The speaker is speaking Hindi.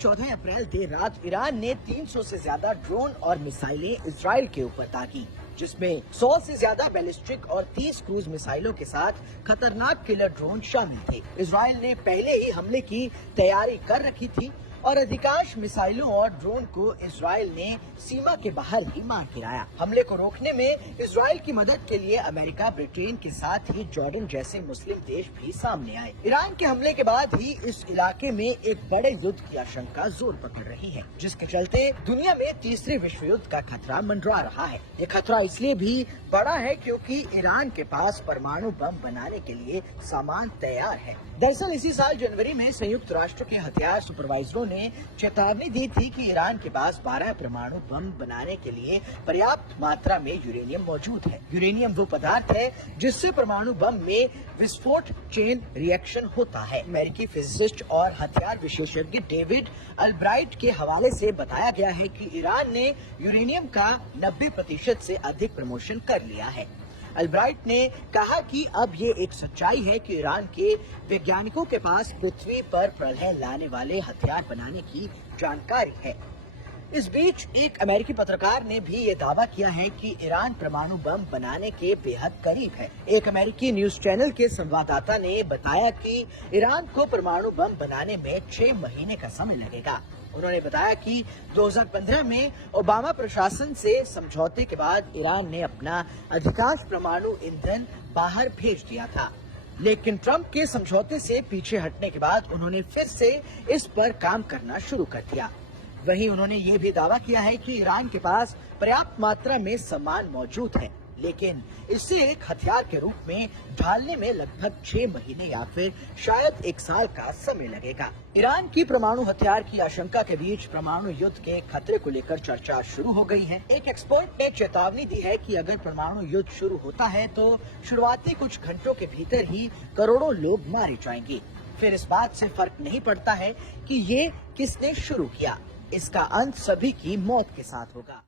14 अप्रैल देर रात ईरान ने 300 से ज्यादा ड्रोन और मिसाइलें इजराइल के ऊपर दागी, जिसमें 100 से ज्यादा बैलिस्टिक और 30 क्रूज मिसाइलों के साथ खतरनाक किलर ड्रोन शामिल थे। इजराइल ने पहले ही हमले की तैयारी कर रखी थी और अधिकांश मिसाइलों और ड्रोन को इजराइल ने सीमा के बाहर ही मार गिराया। हमले को रोकने में इजराइल की मदद के लिए अमेरिका, ब्रिटेन के साथ ही जॉर्डन जैसे मुस्लिम देश भी सामने आए। ईरान के हमले के बाद ही इस इलाके में एक बड़े युद्ध की आशंका जोर पकड़ रही है, जिसके चलते दुनिया में तीसरे विश्व युद्ध का खतरा मंडरा रहा है। ये खतरा इसलिए भी बड़ा है क्योंकि ईरान के पास परमाणु बम बनाने के लिए सामान तैयार है। दरअसल इसी साल जनवरी में संयुक्त राष्ट्र के हथियार सुपरवाइजरों ने चेतावनी दी थी कि ईरान के पास 12 परमाणु बम बनाने के लिए पर्याप्त मात्रा में यूरेनियम मौजूद है। यूरेनियम वो पदार्थ है जिससे परमाणु बम में विस्फोट चेन रिएक्शन होता है। अमेरिकी फिजिसिस्ट और हथियार विशेषज्ञ डेविड अल्ब्राइट के हवाले से बताया गया है कि ईरान ने यूरेनियम का 90% से अधिक प्रमोशन कर लिया है। अल्ब्राइट ने कहा कि अब ये एक सच्चाई है कि ईरान के वैज्ञानिकों के पास पृथ्वी पर प्रलय लाने वाले हथियार बनाने की जानकारी है। इस बीच एक अमेरिकी पत्रकार ने भी ये दावा किया है कि ईरान परमाणु बम बनाने के बेहद करीब है। एक अमेरिकी न्यूज चैनल के संवाददाता ने बताया कि ईरान को परमाणु बम बनाने में 6 महीने का समय लगेगा। उन्होंने बताया कि 2015 में ओबामा प्रशासन से समझौते के बाद ईरान ने अपना अधिकांश परमाणु ईंधन बाहर भेज दिया था, लेकिन ट्रंप के समझौते से पीछे हटने के बाद उन्होंने फिर से इस पर काम करना शुरू कर दिया। वहीं उन्होंने ये भी दावा किया है कि ईरान के पास पर्याप्त मात्रा में सामान मौजूद है, लेकिन इसे एक हथियार के रूप में ढालने में लगभग 6 महीने या फिर शायद 1 साल का समय लगेगा। ईरान की परमाणु हथियार की आशंका के बीच परमाणु युद्ध के खतरे को लेकर चर्चा शुरू हो गई है। एक एक्सपर्ट ने चेतावनी दी है कि अगर परमाणु युद्ध शुरू होता है तो शुरुआती कुछ घंटों के भीतर ही करोड़ों लोग मारे जाएंगे। फिर इस बात से फर्क नहीं पड़ता है कि ये किसने शुरू किया, इसका अंत सभी की मौत के साथ होगा।